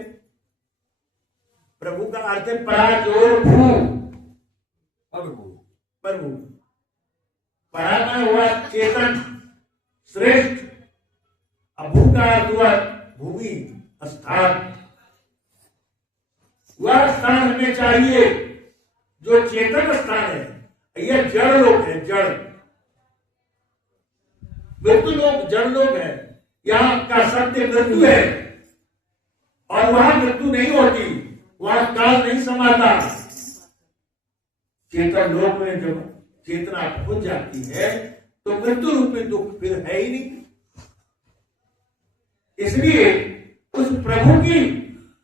प्रभु का अर्थ है पराजोर भू, प्रभु। परा में हुआ चेतन श्रेष्ठ, अभू का अर्थ हुआ भूमि स्थान। वह स्थान हमें चाहिए जो चेतन स्थान है। यह जड़ लोग है, जड़ मृत्यु लोग, जड़ लोग है। यहाँ का सत्य मृत्यु है और वहां मृत्यु नहीं होती, वहां काल नहीं समाता। चेतन लोक में जब चेतना पहुंच जाती है तो मृत्यु रूप में दुख फिर है ही नहीं। इसलिए उस प्रभु की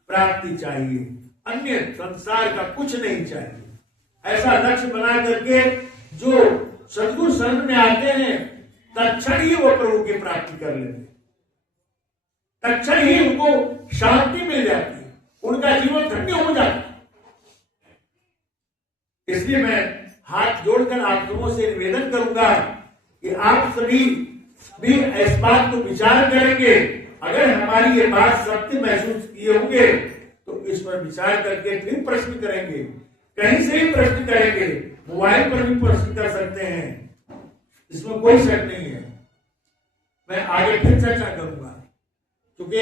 प्राप्ति चाहिए, अन्य संसार का कुछ नहीं चाहिए। ऐसा लक्ष्य बना करके जो सदगुरु शरण में आते हैं तत्क्षण ही वो प्रभु की प्राप्ति कर लेते, तत्क्षण ही उनको शांति मिल जाती है, उनका जीवन धन्य हो जाता है। इसलिए मैं हाथ जोड़कर आप लोगों से निवेदन करूंगा कि आप सभी भी इस बात को विचार करेंगे। अगर हमारी ये बात सत्य महसूस किए होंगे तो इस पर विचार करके फिर प्रश्न करेंगे, कहीं से ही प्रश्न करेंगे, मोबाइल पर भी प्रश्न कर सकते हैं, इसमें कोई शक नहीं है। मैं आगे फिर चर्चा करूंगा क्योंकि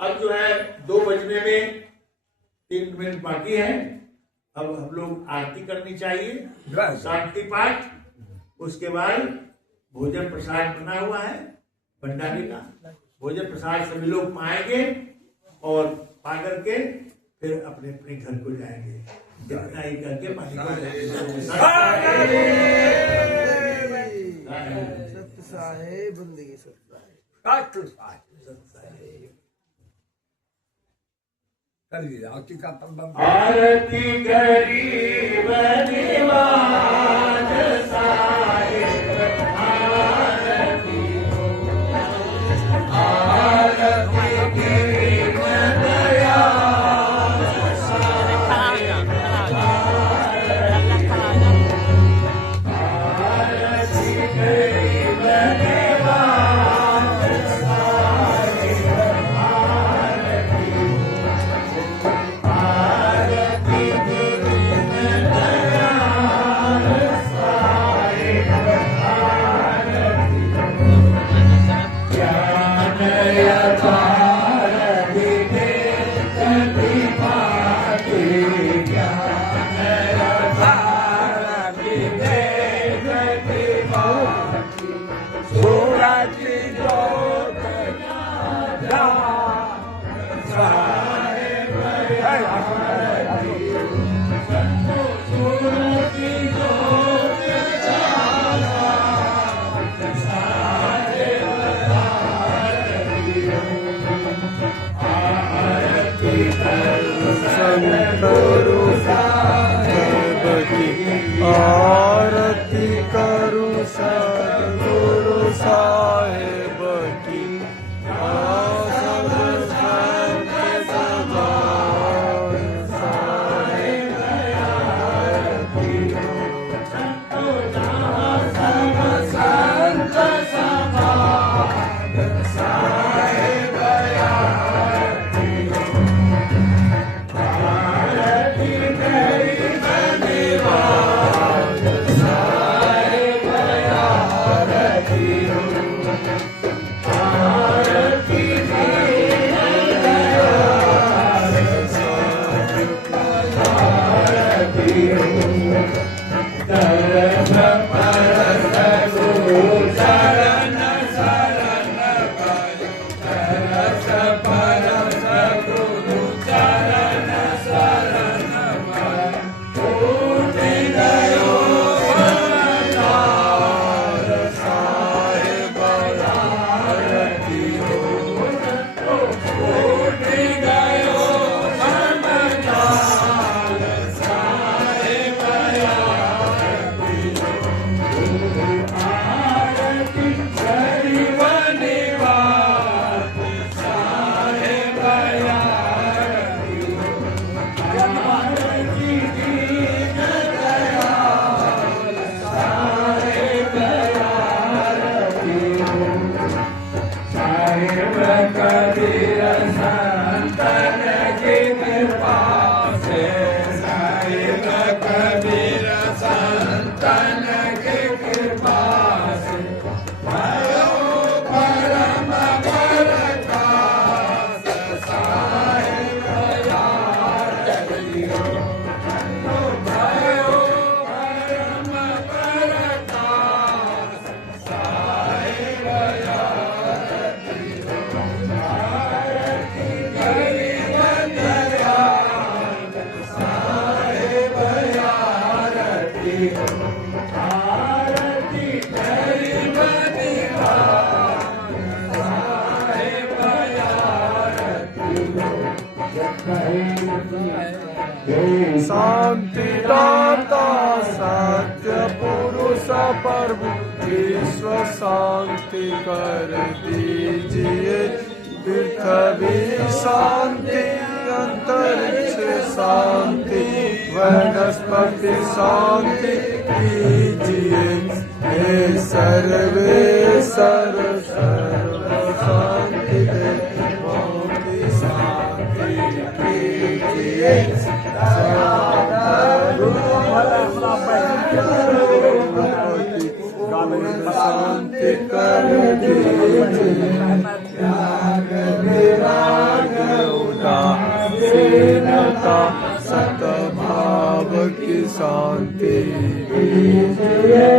अब जो है 2 बजने में 3 मिनट बाकी है। अब हम लोग आरती करनी चाहिए, शांति पाठ, उसके बाद भोजन प्रसाद बना हुआ है भंडारी का। भोजन प्रसाद सभी लोग पाएंगे और पा करके फिर अपने अपने घर को जाएंगे। जितना ही करके पानी को सत्य साहेब बंदगी सत्य आरती का प्रबंध। आरती गरीब निवाज साहिब, आरती गरीब दयाल साहिब, आरती गरीब निवाज साहिब, आरती आरती करूं सद्गुरु साहेब की, सब संत समान साहेब आरती हो। सब संत समान साहेब आरती हो। आरती गरीब निवाज साहेब आरती हो। आरती गरीब दयाल साहेब आरती हो। तरस परस गुरु शरण शरण पायो, तरस परस गुरु चरण शरण पायो। टूटी गयो संसार साहेब आरती साहिब कबीर संतन की कृपा से, साहिब कबीर संतन की कृपा से भयो परम प्रकाश। साहिब यार दियो भयो परम प्रकाश। साहिब यार दियो गरीब दयाल। साहिब यार दियो आरती गरीब दयाल। साहिब यार दियो शांति दाता सत्य पुरुष प्रभु विश्व शांति कर दीजिए। पृथ्वी शांति अंतरिक्ष शांति वनस्पति शांति कीजिए। हे सर्वेश्वर सर्व शांति दे मोक्ति शांति कीजिए। शांति कर दीजिए। त्याग विराग उदासीनता सद्भाव की शांति दीजिए।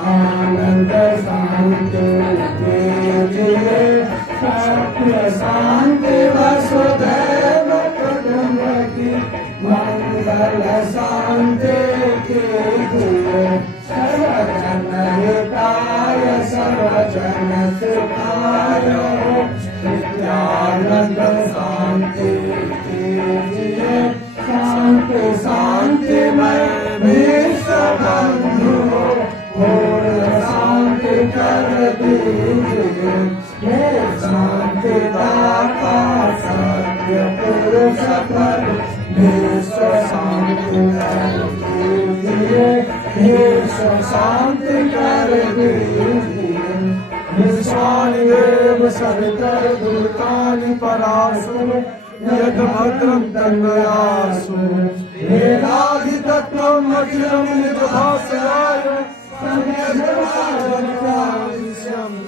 आनंद शांति दीजिए। शांति वसुधैव कुटुम्बकी मंगल शांति कीजिए। सर्वजन हिताय सर्वजन सुखाय नित्यानंद शांति कीजिए। शांति शांति में विश्व बंधु पूर्ण शांति कर दीजिए। हे शांति दाता सत्य पुरुष प्रभु विश्व शांति कर दीजिए। विश्व शांति कर दीजिए। विश्वानि देव सवितर भूतानि पराशुर यद भद्रं तन्मयासु। वेदाधितत्वं अखिलं निजभासयाय सम्यग्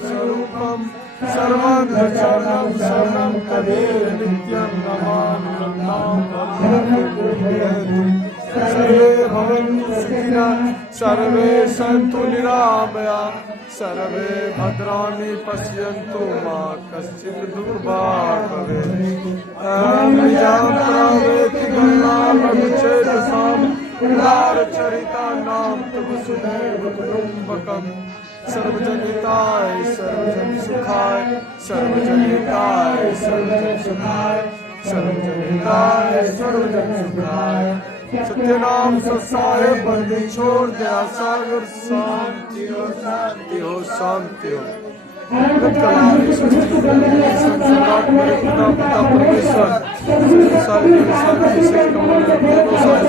स्वरूपं सर्वाङ्गचरणं शरणं कबीर नित्यं नमामि। सर्वे भवन्तु सुखिनः सर्वे सन्तु निरामया सर्वे भद्राणि पश्यन्तु मा कश्चित् दुर्भाग् भवेत्। प्रवेति गणामनुच्छेदसाम् उदारचरितानां तव सुदैव कुटुम्बकम्। सर्वजनिताय सर्वजन सुखाय सर्वजनिताय सर्वजन सुखाय सर्वजनिताय सर्वजन सुखाय। सत्यनाम सत्साय बंदी छोड़ दया सागर शांति हो शांति हो शांति हो। परमेश्वर